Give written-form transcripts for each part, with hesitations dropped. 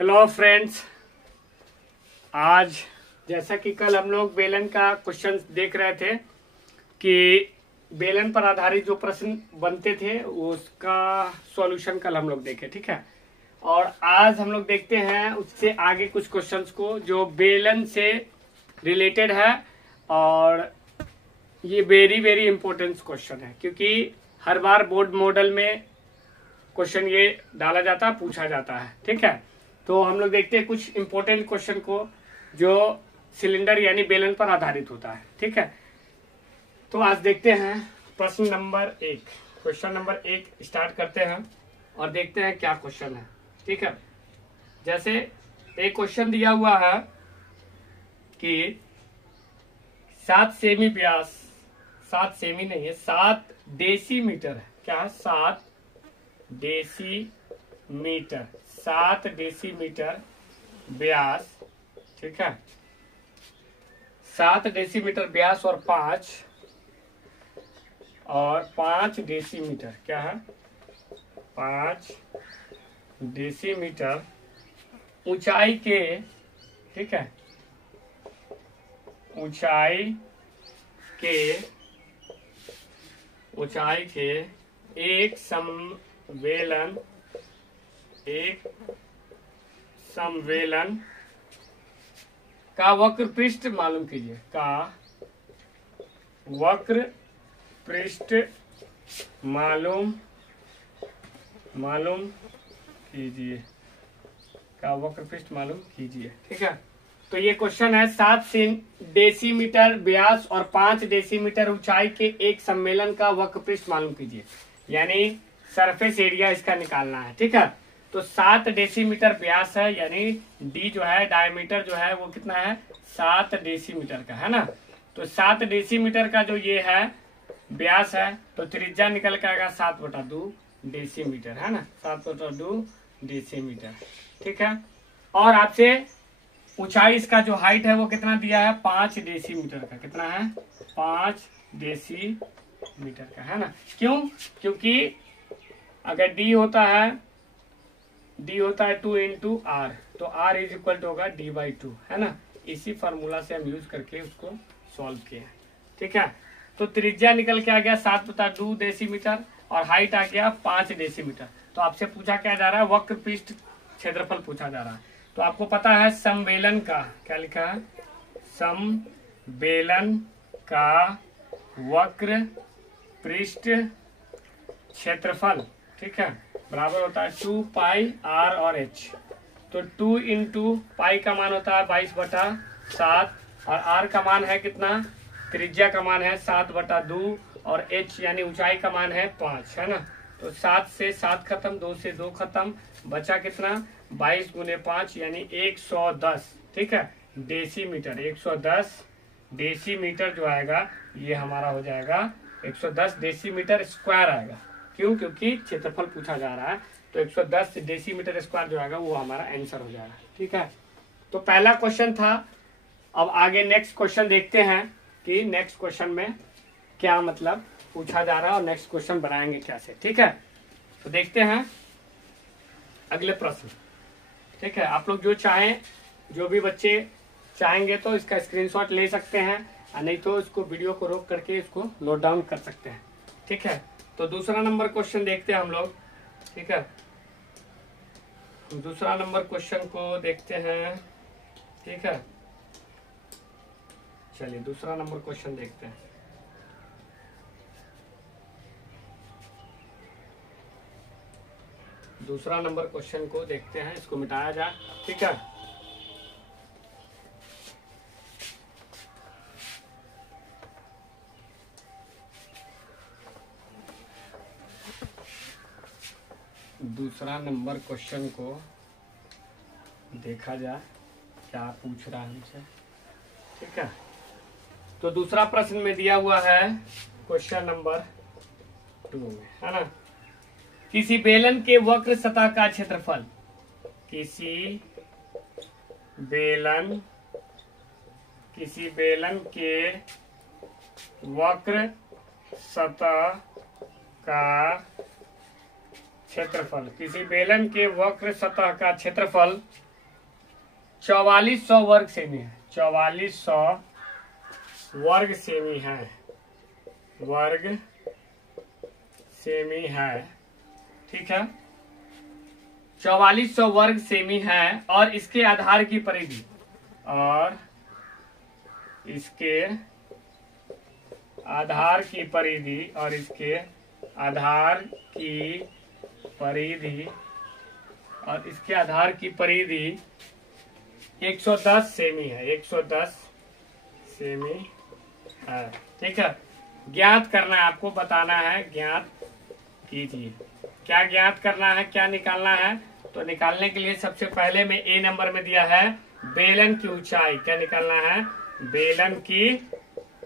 Hello friends, आज जैसा कि कल हम लोग बेलन का क्वेश्चन देख रहे थे कि बेलन पर आधारित जो प्रश्न बनते थे उसका सॉल्यूशन कल हम लोग देखे, ठीक है। और आज हम लोग देखते हैं उससे आगे कुछ क्वेश्चंस को जो बेलन से रिलेटेड है। और ये वेरी वेरी इंपॉर्टेंट क्वेश्चन है क्योंकि हर बार बोर्ड मॉडल में क्वेश्चन ये डाला जाता है, पूछा जाता है, ठीक है। तो हम लोग देखते हैं कुछ इंपॉर्टेंट क्वेश्चन को जो सिलेंडर यानी बेलन पर आधारित होता है, ठीक है। तो आज देखते हैं प्रश्न नंबर 1, क्वेश्चन नंबर 1 स्टार्ट करते हैं और देखते हैं क्या क्वेश्चन है, ठीक है। जैसे एक क्वेश्चन दिया हुआ है कि 7 सेमी व्यास, 7 सेमी नहीं है, 7 डेसीमीटर है। क्या है? 7 डेसीमीटर, 7 डेसीमीटर व्यास, ठीक है। 7 डेसीमीटर व्यास और 5 डेसीमीटर, क्या है? 5 डेसीमीटर ऊंचाई के, ठीक है, ऊंचाई के एक समवेलन का वक्र पृष्ठ मालूम कीजिए, का वक्र पृष्ठ मालूम कीजिए, का वक्र पृष्ठ मालूम कीजिए, ठीक है। तो ये क्वेश्चन है 7 डेसीमीटर व्यास और 5 डेसीमीटर ऊंचाई के एक सम्मेलन का वक्र पृष्ठ मालूम कीजिए, यानी सरफेस एरिया इसका निकालना है, ठीक है। तो 7 डेसीमीटर व्यास है, यानी डी जो है डायमीटर जो है वो कितना है? 7 डेसीमीटर का है ना। तो 7 डेसीमीटर का जो ये है व्यास है तो त्रिज्या निकल के आएगा 7/2 डेसीमीटर, है ना, 7/2 डेसीमीटर, ठीक है। और आपसे ऊंचाई इसका जो हाइट है वो कितना दिया है? 5 डेसीमीटर का। कितना है? 5 डेसीमीटर का, है ना। क्यों? क्योंकि अगर डी होता है 2 इंटू आर, तो आर इज इक्वल टू होगा D/2, है ना। इसी फार्मूला से हम यूज करके उसको सॉल्व किए, ठीक है। तो त्रिज्या निकल के आ गया 7/2 डेसीमीटर और हाइट आ गया 5 डेसीमीटर। तो आपसे पूछा क्या जा रहा है? वक्र पृष्ठ क्षेत्रफल पूछा जा रहा है। तो आपको पता है समवेलन का, क्या लिखा है? समवेलन का वक्र पृष्ठ क्षेत्रफल, ठीक है, बराबर होता है 2 पाई आर और एच। तो 2 इंटू पाई का मान होता है 22/7 और आर का मान है कितना? त्रिज्या का मान है 7/2 और एच यानी ऊंचाई का मान है 5, है ना। तो 7 से 7 खत्म, 2 से 2 खत्म, बचा कितना? 22 × 5 यानी 110, ठीक है, डेसीमीटर। 110 डेसीमीटर जो आएगा ये हमारा हो जाएगा 110 डेसीमीटर स्क्वायर आएगा। क्यों? क्योंकि क्षेत्रफल पूछा जा रहा है, तो 110 डेसीमीटर स्क्वायर जो आएगा वो हमारा आंसर हो जाएगा, ठीक है। तो पहला क्वेश्चन था। अब आगे नेक्स्ट क्वेश्चन देखते हैं कि नेक्स्ट क्वेश्चन में क्या मतलब पूछा जा रहा है और नेक्स्ट क्वेश्चन बनाएंगे कैसे, ठीक है। तो देखते हैं अगले प्रश्न, ठीक है। आप लोग जो चाहें, जो भी बच्चे चाहेंगे तो इसका स्क्रीनशॉट ले सकते हैं, और नहीं तो इसको वीडियो को रोक करके इसको नोट डाउन कर सकते हैं, ठीक है। तो दूसरा नंबर क्वेश्चन देखते हैं हम लोग, ठीक है। दूसरा नंबर क्वेश्चन को देखते हैं, ठीक है। चलिए दूसरा नंबर क्वेश्चन देखते हैं। दूसरा नंबर क्वेश्चन को देखते हैं, इसको मिटाया जाए, ठीक है। दूसरा नंबर क्वेश्चन को देखा जाए क्या पूछ रहा है हमसे, ठीक है। तो दूसरा प्रश्न में दिया हुआ है क्वेश्चन नंबर 2 में, है ना। किसी बेलन के वक्र सतह का क्षेत्रफल, किसी बेलन के वक्र सतह का क्षेत्रफल, किसी बेलन के वक्र सतह का क्षेत्रफल 4400 वर्ग सेमी है। 4400 वर्ग सेमी है, वर्ग सेमी है, ठीक है। 4400 वर्ग सेमी है और इसके आधार की परिधि, और इसके आधार की परिधि, और इसके आधार की परिधि, और इसके आधार की परिधि 110 सेमी है। 110 सेमी है, ठीक है। ज्ञात करना है, आपको बताना है, ज्ञात कीजिए। क्या ज्ञात करना है, क्या निकालना है? तो निकालने के लिए सबसे पहले में ए नंबर में दिया है बेलन की ऊंचाई। क्या निकालना है? बेलन की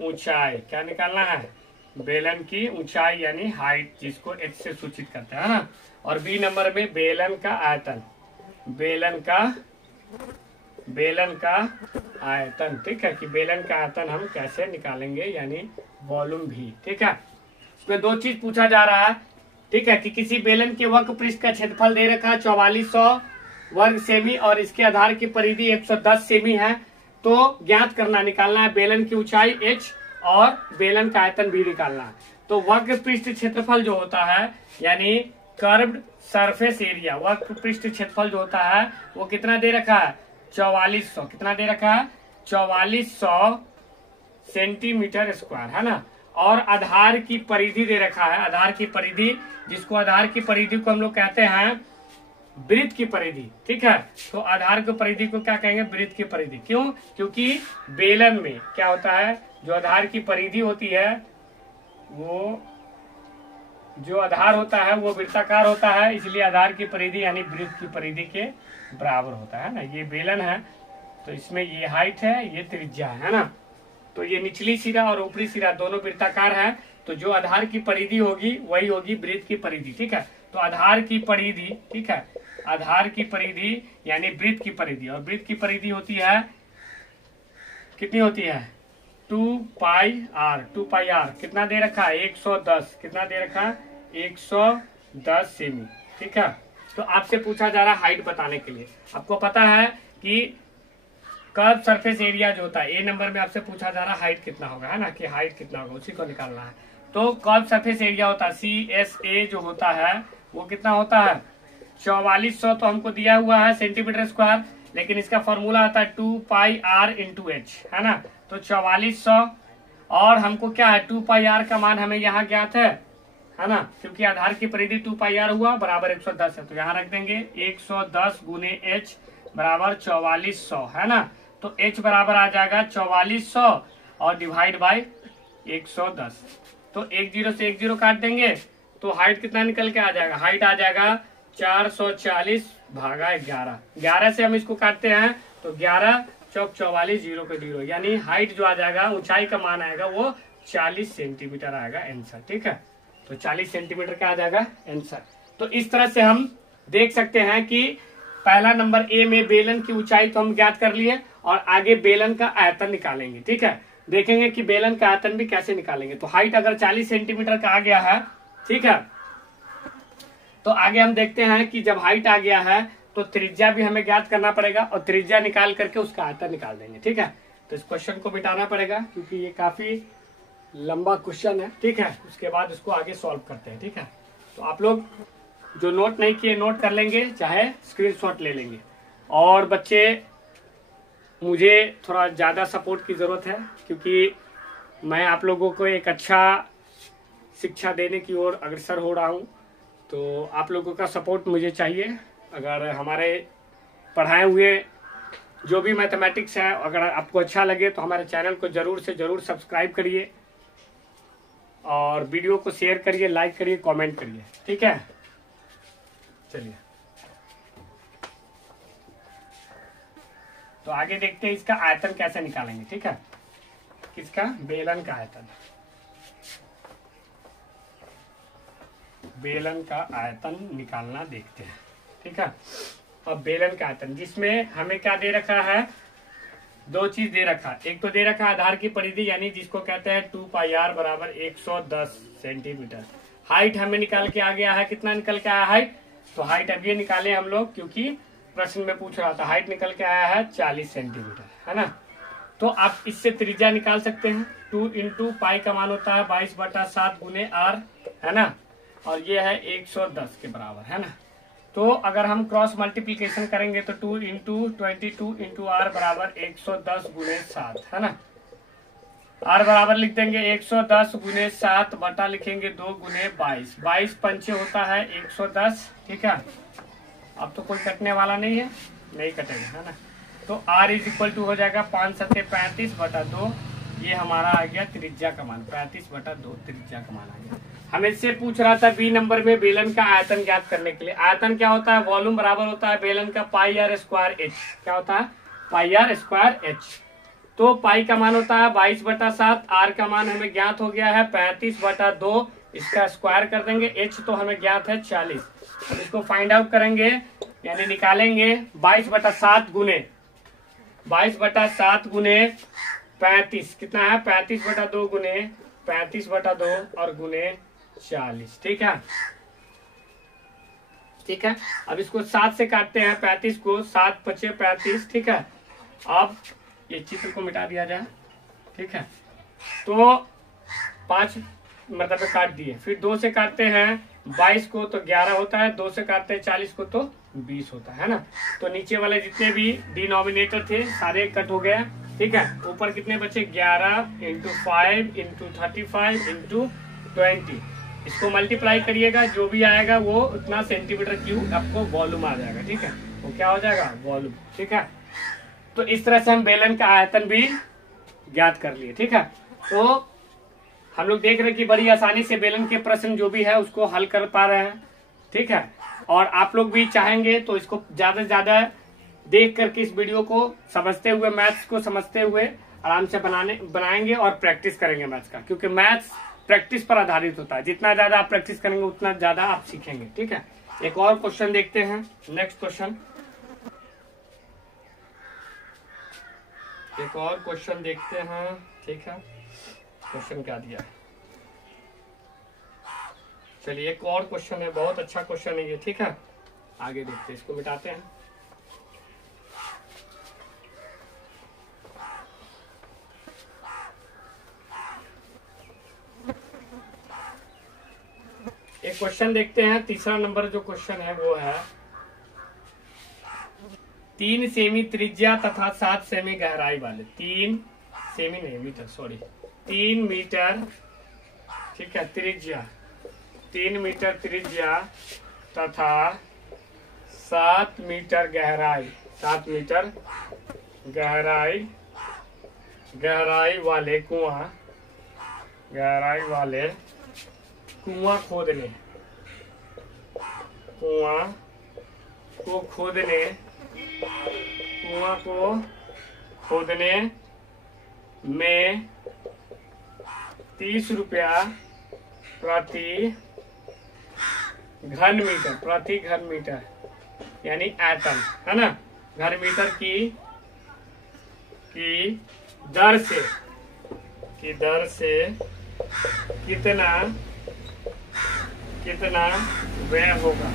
ऊंचाई। क्या निकालना है? बेलन की ऊंचाई यानी हाइट, जिसको एच से सूचित करते हैं ना। और बी नंबर में बेलन का आयतन, बेलन का आयतन, ठीक है, कि बेलन का आयतन हम कैसे निकालेंगे, यानी वॉल्यूम भी, ठीक है। इसमें दो चीज पूछा जा रहा है, ठीक है, कि किसी बेलन के वक्र पृष्ठ का क्षेत्रफल दे रखा है 4400 वर्ग सेमी और इसके आधार की परिधि 110 सेमी है। तो ज्ञात करना, निकालना है बेलन की ऊंचाई h और बेलन का आयतन भी निकालना है। तो वक्र पृष्ठ क्षेत्रफल जो होता है, यानी कर्व्ड सरफेस एरिया, वक्र पृष्ठ क्षेत्रफल जो होता है वो कितना दे रखा है? 4400। कितना दे रखा है? 4400 सेंटीमीटर स्क्वायर, है ना। और आधार की परिधि दे रखा है, आधार की परिधि, जिसको आधार की परिधि को हम लोग कहते हैं वृत्त की परिधि, ठीक है। तो आधार की परिधि को क्या कहेंगे? वृत्त की परिधि। क्यों? क्योंकि बेलन में क्या होता है, जो आधार की परिधि होती है, वो जो आधार होता है वो वृत्ताकार होता है, इसलिए आधार की परिधि यानी वृत्त की परिधि के बराबर होता है ना। ये बेलन है तो इसमें ये हाइट है, ये त्रिज्या है ना। तो ये निचली सिरा और ऊपरी सिरा दोनों वृत्ताकार है, तो जो आधार की परिधि होगी वही होगी वृत्त की परिधि, ठीक है। तो आधार की परिधि, ठीक है, आधार की परिधि यानी वृत्त की परिधि, और वृत्त की परिधि होती है, कितनी होती है? 2 पाई आर। 2 पाई आर कितना दे रखा है? 110। कितना दे रखा है? 110 सेमी, ठीक है। तो आपसे पूछा जा रहा है हाइट बताने के लिए। आपको पता है कि कर्व सरफेस एरिया जो होता है, ए नंबर में आपसे पूछा जा रहा है हाइट कितना होगा, है ना, कि हाइट कितना होगा, उसी को निकालना है। तो कर्व सरफेस एरिया होता है CSA जो होता है वो कितना होता है? 4400 तो हमको दिया हुआ है सेंटीमीटर स्क्वायर, लेकिन इसका फॉर्मूला आता है 2 पाई आर इंटू एच, है ना। तो 4400 और हमको क्या है, 2 पाई आर का मान हमें यहाँ ज्ञात है ना, क्योंकि आधार की परिधि 2 पाई आर हुआ बराबर 110 है। तो यहाँ रख देंगे 110 गुने एच बराबर 4400, है ना। तो h बराबर आ जाएगा 4400 और डिवाइड बाय 110। तो 10 से 10 काट देंगे तो हाइट कितना निकल के आ जाएगा? हाइट आ जाएगा 440 भागा 11। 11 से हम इसको काटते हैं तो 11 चौक 44, 0 के 0, यानी हाइट जो आ जाएगा, ऊंचाई का मान आएगा वो 40 सेंटीमीटर आएगा आंसर, ठीक है। तो 40 सेंटीमीटर का आ जाएगा आंसर। तो इस तरह से हम देख सकते हैं कि पहला नंबर ए में बेलन की ऊंचाई तो हम ज्ञात कर लिए और आगे बेलन का आयतन निकालेंगे, ठीक है। देखेंगे कि बेलन का आयतन भी कैसे निकालेंगे। तो हाइट अगर 40 सेंटीमीटर का आ गया है, ठीक है, तो आगे हम देखते हैं कि जब हाइट आ गया है तो त्रिज्या भी हमें ज्ञात करना पड़ेगा और त्रिज्या निकाल करके उसका आयतन निकाल देंगे, ठीक है। तो इस क्वेश्चन को मिटाना पड़ेगा क्योंकि ये काफी लंबा क्वेश्चन है, ठीक है। उसके बाद उसको आगे सॉल्व करते हैं, ठीक है। तो आप लोग जो नोट नहीं किए नोट कर लेंगे, चाहे स्क्रीनशॉट ले लेंगे। और बच्चे, मुझे थोड़ा ज़्यादा सपोर्ट की ज़रूरत है क्योंकि मैं आप लोगों को एक अच्छा शिक्षा देने की ओर अग्रसर हो रहा हूँ। तो आप लोगों का सपोर्ट मुझे चाहिए। अगर हमारे पढ़ाए हुए जो भी मैथमेटिक्स है अगर आपको अच्छा लगे तो हमारे चैनल को ज़रूर से ज़रूर सब्सक्राइब करिए और वीडियो को शेयर करिए, लाइक करिए, कमेंट करिए, ठीक है। चलिए तो आगे देखते हैं इसका आयतन कैसे निकालेंगे, ठीक है। किसका? बेलन का आयतन। बेलन का आयतन निकालना देखते हैं, ठीक है। अब बेलन का आयतन, जिसमें हमें क्या दे रखा है? दो चीज दे रखा है। एक तो दे रखा है आधार की परिधि यानी जिसको कहते हैं 2 पाई आर बराबर 110 सेंटीमीटर। हाइट हमें निकाल के आ गया है, कितना निकल के आया हाइट, तो हाइट अब ये निकाले हम लोग क्योंकि प्रश्न में पूछ रहा था। हाइट निकल के आया है 40 सेंटीमीटर, है ना। तो आप इससे त्रिज्या निकाल सकते हैं। 2 इंटू पाई का मान होता है 22/7 गुने आर, है ना, और ये है 110 के बराबर, है ना। तो अगर हम क्रॉस मल्टीप्लीकेशन करेंगे तो 2 इंटू 22 इंटू आर बराबर 110 गुने 7, है ना। आर बराबर लिख देंगे 110 गुने 7 बटा लिखेंगे 2 गुने 22, 22 पंचे होता है 110, ठीक है। अब तो कोई कटने वाला नहीं है, नहीं कटेगा, है ना। तो R इज इक्वल टू हो जाएगा 5 सत्ते 35/2, ये हमारा आ गया त्रिज्या का मान, 35/2 त्रिज्या का मान आ गया। हमें इससे पूछ रहा था बी नंबर में बेलन का आयतन ज्ञात करने के लिए। आयतन क्या होता है, वॉल्यूम बराबर होता है बेलन का पाई आर स्क्वायर एच। क्या होता है, पाई आर स्क्वायर एच। तो पाई का मान होता है 22/7, आर का मान हमें ज्ञात हो गया है 35/2, इसका स्क्वायर कर देंगे, एच तो हमें ज्ञात है 40। अब इसको फाइंड आउट करेंगे यानी निकालेंगे 22/7 गुने 35, कितना है 35/2 गुने 35/2 और गुने 40, ठीक है, ठीक है। अब इसको 7 से काटते हैं, 35 को 7 × 35, ठीक है। अब ये चित्र को मिटा दिया जाए, ठीक है। तो 5 मतलब काट दिए, फिर 2 से काटते हैं 22 को तो 11 होता है, 2 से काटते हैं 40 को तो 20 होता है ना। तो नीचे वाले जितने भी डिनोमिनेटर थे सारे कट हो गया, ठीक है। ऊपर कितने बचे 11 × 5 × 35 × 20, इसको मल्टीप्लाई करिएगा, जो भी आएगा वो उतना सेंटीमीटर क्यूब आपको वॉल्यूम आ जाएगा, ठीक है। वो क्या हो जाएगा, वॉल्यूम, ठीक है। तो इस तरह से हम बेलन का आयतन भी ज्ञात कर लिए, ठीक है। तो हम लोग देख रहे हैं कि बड़ी आसानी से बेलन के प्रश्न जो भी है उसको हल कर पा रहे हैं, ठीक है। और आप लोग भी चाहेंगे तो इसको ज्यादा से ज्यादा देख करके इस वीडियो को समझते हुए, मैथ्स को समझते हुए आराम से बनाएंगे और प्रैक्टिस करेंगे मैथ्स का, क्योंकि मैथ्स प्रैक्टिस पर आधारित होता है। जितना ज्यादा आप प्रैक्टिस करेंगे उतना ज्यादा आप सीखेंगे, ठीक है। एक और क्वेश्चन देखते हैं, नेक्स्ट क्वेश्चन, एक और क्वेश्चन देखते हैं, ठीक है। क्वेश्चन क्या दिया है, चलिए एक और क्वेश्चन है, बहुत अच्छा क्वेश्चन है ये, ठीक है। आगे देखते हैं, इसको मिटाते हैं। एक क्वेश्चन देखते हैं, तीसरा नंबर जो क्वेश्चन है वो है 3 सेमी त्रिज्या तथा 7 सेमी गहराई वाले 3 सेमी नहीं मीटर, सॉरी 3 मीटर, ठीक है, त्रिज्या 3 मीटर त्रिज्या तथा 7 मीटर गहराई, 7 मीटर गहराई वाले कुआं खोदने, कुआं को खोदने में 30 रुपया प्रति घन मीटर यानी आयतन, है ना, घन मीटर की दर से कितना व्यय होगा,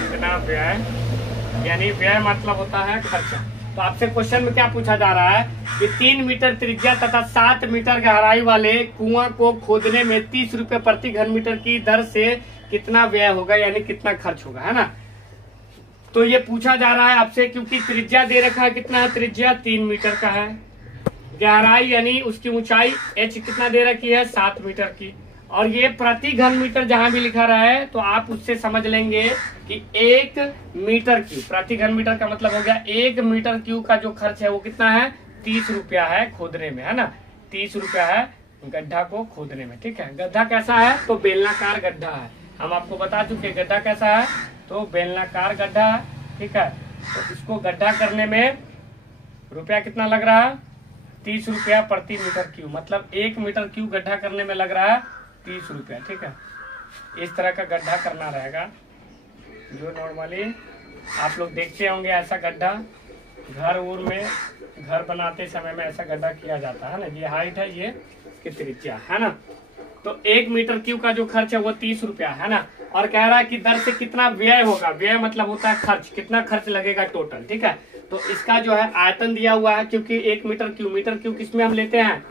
कितना व्यय, यानी व्यय मतलब होता है खर्चा। तो आपसे क्वेश्चन में क्या पूछा जा रहा है कि 3 मीटर त्रिज्या तथा 7 मीटर गहराई वाले कुआं को खोदने में 30 रुपए प्रति घन मीटर की दर से कितना व्यय होगा, यानी कितना खर्च होगा, है ना। तो ये पूछा जा रहा है आपसे क्योंकि त्रिज्या दे रखा है, कितना है त्रिज्या 3 मीटर का है, गहराई यानी उसकी ऊंचाई h कितना दे रखी है 7 मीटर की, और ये प्रति घन मीटर जहां भी लिखा रहा है तो आप उससे समझ लेंगे कि 1 मीटर क्यूब, प्रति घन मीटर का मतलब हो गया 1 मीटर क्यूब का जो खर्च है वो कितना है 30 रुपया है खोदने में, है ना, 30 रुपया है गड्ढा को खोदने में, ठीक है। गड्ढा कैसा है, तो बेलनाकार गड्ढा है, हम आपको बता चुके गड्ढा कैसा है, तो बेलनाकार गड्ढा है, ठीक है। तो इसको गड्ढा करने में रुपया कितना लग रहा है 30 रुपया प्रति मीटर क्यूब, मतलब 1 मीटर क्यूब गड्ढा करने में लग रहा है 30 रुपया, ठीक है। इस तरह का गड्ढा करना रहेगा, जो नॉर्मली आप लोग देखते होंगे ऐसा गड्ढा घर उर में, घर बनाते समय में ऐसा गड्ढा किया जाता है ना। ये हाइट है, ये इसकी त्रिज्या है ना। तो 1 मीटर क्यूब का जो खर्च है वो 30 रुपया है ना। और कह रहा है कि दर से कितना व्यय होगा, व्यय मतलब होता है खर्च, कितना खर्च लगेगा टोटल, ठीक है। तो इसका जो है आयतन दिया हुआ है, क्योंकि 1 मीटर क्यूब किसमें हम लेते हैं,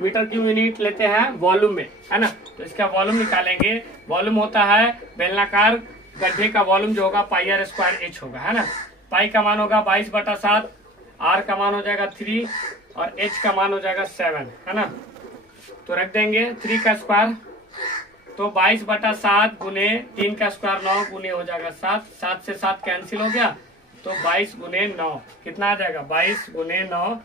मीटर क्यूब यूनिट लेते हैं वॉल्यूम में, है ना। तो इसका वॉल्यूम निकालेंगे, वॉल्यूम होता है बेलनाकार गड्ढे का वॉल्यूम जो होगा पाई आर स्क्वायर एच होगा, है ना। पाई का मान होगा 22/7, आर का मान हो जाएगा 3 और एच का मान हो जाएगा 7, है ना। तो रख देंगे 3 का स्क्वायर, तो 22/7 गुने 3 का स्क्वायर 9 गुने हो जाएगा 7, 7 से 7 कैंसिल हो गया, तो 22 गुने 9 कितना आ जाएगा, 22 गुने 9,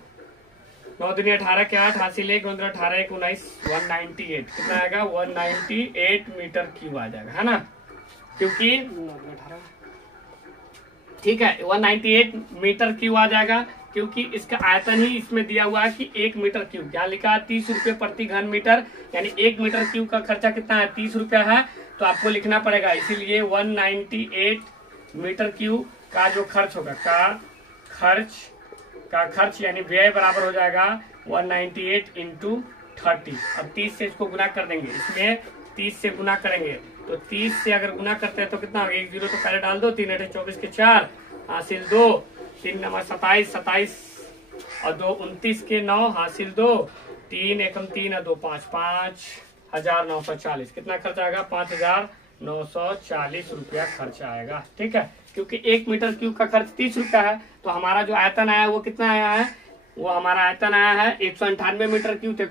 9 दूनी 18 के 8 हासिल 1 गुने 18 1 19 198 कितना आएगा 198 मीटर क्यूब आ जाएगा, है ना। क्योंकि ठीक है 198 मीटर क्यूब आ जाएगा, क्योंकि इसका आयतन ही इसमें दिया हुआ है कि 1 मीटर क्यूब, क्या लिखा है 30 रुपए प्रति घन मीटर, यानी 1 मीटर क्यूब का खर्चा कितना है 30 रुपया है, तो आपको लिखना पड़ेगा। इसीलिए 198 मीटर क्यूब का जो खर्च होगा का खर्च यानी व्यय बराबर हो जाएगा 198 इंटू 30। अब 30 से इसको गुना कर देंगे, इसमें 30 से गुना करेंगे, तो 30 से अगर गुना करते हैं तो कितना होगा, 1 0 तो पहले डाल दो, 3 8 24 के 4 हासिल 2, 3 9 27 27 और 2 29 के 9 हासिल 2, 3 1 3 और 2 5 5,940 कितना खर्च आएगा 5,940 रुपया खर्च आएगा, ठीक है। क्योंकि 1 मीटर क्यूब का खर्च 30 रुपया है, तो हमारा जो आयतन आया वो कितना आया है, वो हमारा आयतन आया है 198 मीटर क्यूब। तो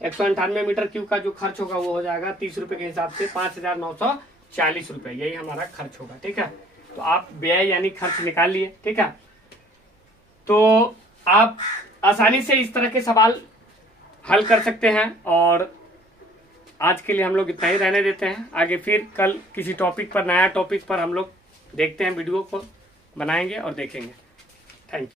198 मीटर क्यूब का जो खर्च होगा वो हो जाएगा 30 रुपए के हिसाब से 5,940 रुपए, यही हमारा खर्च होगा, ठीक है। तो आप व्यय यानी खर्च निकाल लिए, ठीक है। तो आप आसानी से इस तरह के सवाल हल कर सकते हैं, और आज के लिए हम लोग इतना ही रहने देते हैं। आगे फिर कल किसी टॉपिक पर, नया टॉपिक पर हम लोग देखते हैं, वीडियो को बनाएंगे और देखेंगे। Thank you.